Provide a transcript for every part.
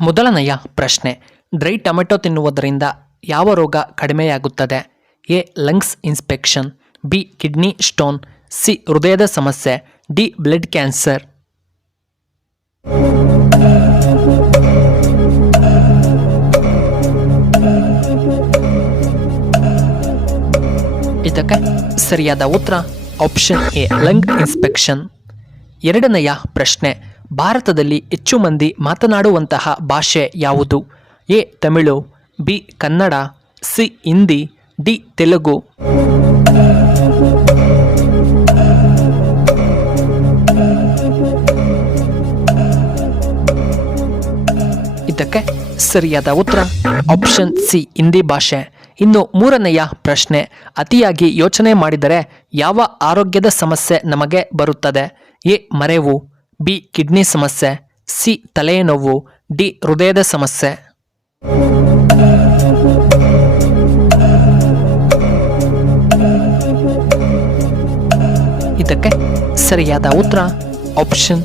ಮೊದಲನೆಯ ಪ್ರಶ್ನೆ, dry tomato ತಿನ್ನುವುದರಿಂದ ಯಾವ ರೋಗ ಕಡಿಮೆಯಾಗುತ್ತದೆ? A. Lungs infection, B. Kidney stone, C. ಹೃದಯದ ಸಮಸ್ಯೆ, ಡಿ. Blood cancer. ಇದಕ್ಕೆ ಸರಿಯಾದ ಉತ್ತರ ಆಪ್ಷನ್ ಎ, ಲಂಗ್ ಇನ್ಫೆಕ್ಷನ್. ಎರಡನೆಯ ಪ್ರಶ್ನೆ, ಭಾರತದಲ್ಲಿ ಹೆಚ್ಚು ಮಂದಿ ಮಾತನಾಡುವಂತಹ ಭಾಷೆ ಯಾವುದು? A. Tamil, B. Kannada, C. Hindi, D. Telugu. ಇದಕ್ಕೆ ಸರಿಯಾದ ಉತ್ತರ ಆಪ್ಷನ್ ಸಿ, ಹಿಂದಿ ಭಾಷೆ. ಇನ್ನು ಮೂರನೆಯ ಪ್ರಶ್ನೆ, ಅತಿಯಾಗಿ ಯೋಚನೆ ಮಾಡಿದರೆ ಯಾವ ಆರೋಗ್ಯದ ಸಮಸ್ಯೆ ನಮಗೆ ಬರುತ್ತದೆ? ಎ. ಮರೆವು, ಬಿ. ಕಿಡ್ನಿ ಸಮಸ್ಯೆ, ಸಿ. ತಲೆನೋವು, ಡಿ. ಹೃದಯದ ಸಮಸ್ಯೆ. ಇದಕ್ಕೆ ಸರಿಯಾದ ಉತ್ತರ ಆಪ್ಷನ್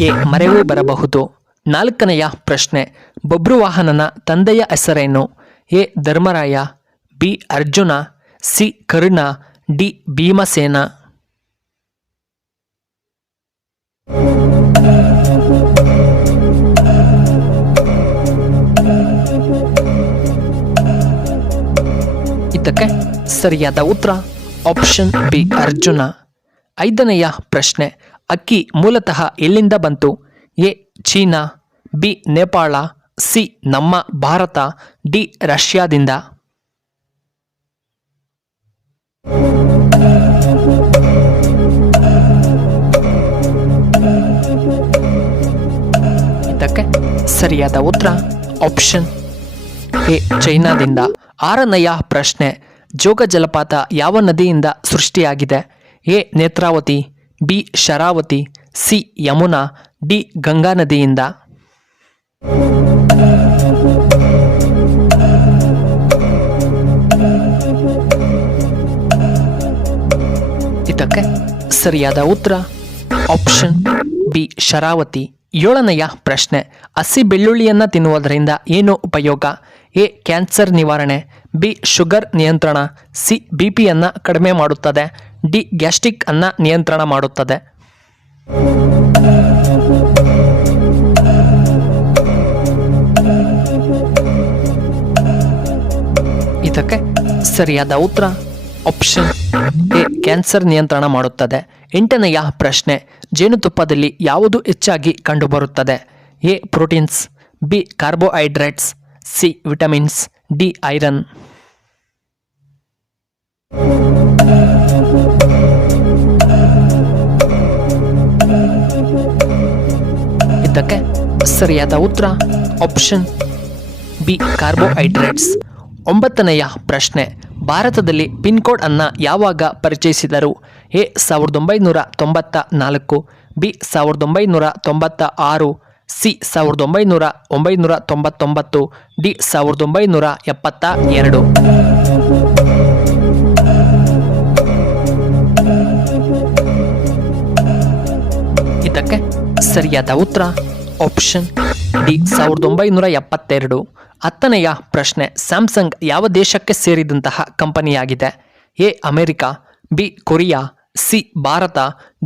ಎ, ಮರೆವು ಬರಬಹುದು. ನಾಲ್ಕನೆಯ ಪ್ರಶ್ನೆ, ಬಬ್ರುವಾಹನನ ತಂದೆಯ ಹೆಸರೇನು? A. Dharmaraya, B. Arjuna, C. Karna, D. Bhimasena. ಇದಕ್ಕೆ ಸರಿಯಾದ ಉತ್ತರ ಆಪ್ಷನ್ ಬಿ, ಅರ್ಜುನ. ಐದನೆಯ ಪ್ರಶ್ನೆ, ಅಕ್ಕಿ ಮೂಲತಃ ಎಲ್ಲಿಂದ ಬಂತು? A. China, B. Nepal, C. ನಮ್ಮ ಭಾರತ, ಡಿ. ರಷ್ಯಾದಿಂದ. ಇದಕ್ಕೆ ಸರಿಯಾದ ಉತ್ತರ ಆಪ್ಷನ್ ಎ, ಚೈನಾದಿಂದ. ಆರನೆಯ ಪ್ರಶ್ನೆ, ಜೋಗ ಜಲಪಾತ ಯಾವ ನದಿಯಿಂದ ಸೃಷ್ಟಿಯಾಗಿದೆ? A. Netravati, B. Sharavati, C. Yamuna, D. Ganga ನದಿಯಿಂದ. ಇದಕ್ಕೆ ಸರಿಯಾದ ಉತ್ತರ ಆಪ್ಷನ್ ಬಿ, ಶರಾವತಿ. ಏಳನೆಯ ಪ್ರಶ್ನೆ, ಹಸಿ ಬೆಳ್ಳುಳ್ಳಿಯನ್ನು ತಿನ್ನುವುದರಿಂದ ಏನು ಉಪಯೋಗ? ಎ. ಕ್ಯಾನ್ಸರ್ ನಿವಾರಣೆ, ಬಿ. ಶುಗರ್ ನಿಯಂತ್ರಣ, ಸಿ. ಬಿಪಿಯನ್ನು ಕಡಿಮೆ ಮಾಡುತ್ತದೆ, ಡಿ. ಗ್ಯಾಸ್ಟ್ರಿಕ್ ಅನ್ನು ನಿಯಂತ್ರಣ ಮಾಡುತ್ತದೆ. ಇದಕ್ಕೆ ಸರಿಯಾದ ಉತ್ತರ ಆಪ್ಷನ್ ಎ, ಕ್ಯಾನ್ಸರ್ ನಿಯಂತ್ರಣ ಮಾಡುತ್ತದೆ. ಎಂಟನೆಯ ಪ್ರಶ್ನೆ, ಜೇನುತುಪ್ಪದಲ್ಲಿ ಯಾವುದು ಹೆಚ್ಚಾಗಿ ಕಂಡುಬರುತ್ತದೆ? A. Proteins, B. Carbohydrates, C. Vitamins, D. Iron. ಇದಕ್ಕೆ ಸರಿಯಾದ ಉತ್ತರ ಆಪ್ಷನ್ ಬಿ, ಕಾರ್ಬೋಹೈಡ್ರೇಟ್ಸ್. ಒಂಬತ್ತನೆಯ ಪ್ರಶ್ನೆ, ಭಾರತದಲ್ಲಿ ಪಿನ್ ಕೋಡ್ ಅನ್ನು ಯಾವಾಗ ಪರಿಚಯಿಸಿದರು? ಎ. 1994, ಬಿ. 1996, ಸಿ. 1999, ಡಿ. 1972. ಇದಕ್ಕೆ ಸರಿಯಾದ ಉತ್ತರ ಆಪ್ಷನ್ ಡಿ, 1972. ಹತ್ತನೆಯ ಪ್ರಶ್ನೆ, ಸ್ಯಾಮ್ಸಂಗ್ ಯಾವ ದೇಶಕ್ಕೆ ಸೇರಿದಂತಹ ಕಂಪನಿಯಾಗಿದೆ? A. America, B. Korea, C. Bharat,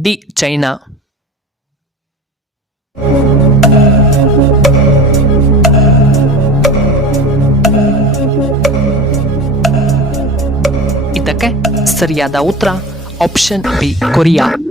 D. China. ಇದಕ್ಕೆ ಸರಿಯಾದ ಉತ್ತರ ಆಪ್ಷನ್ ಬಿ, ಕೊರಿಯಾ.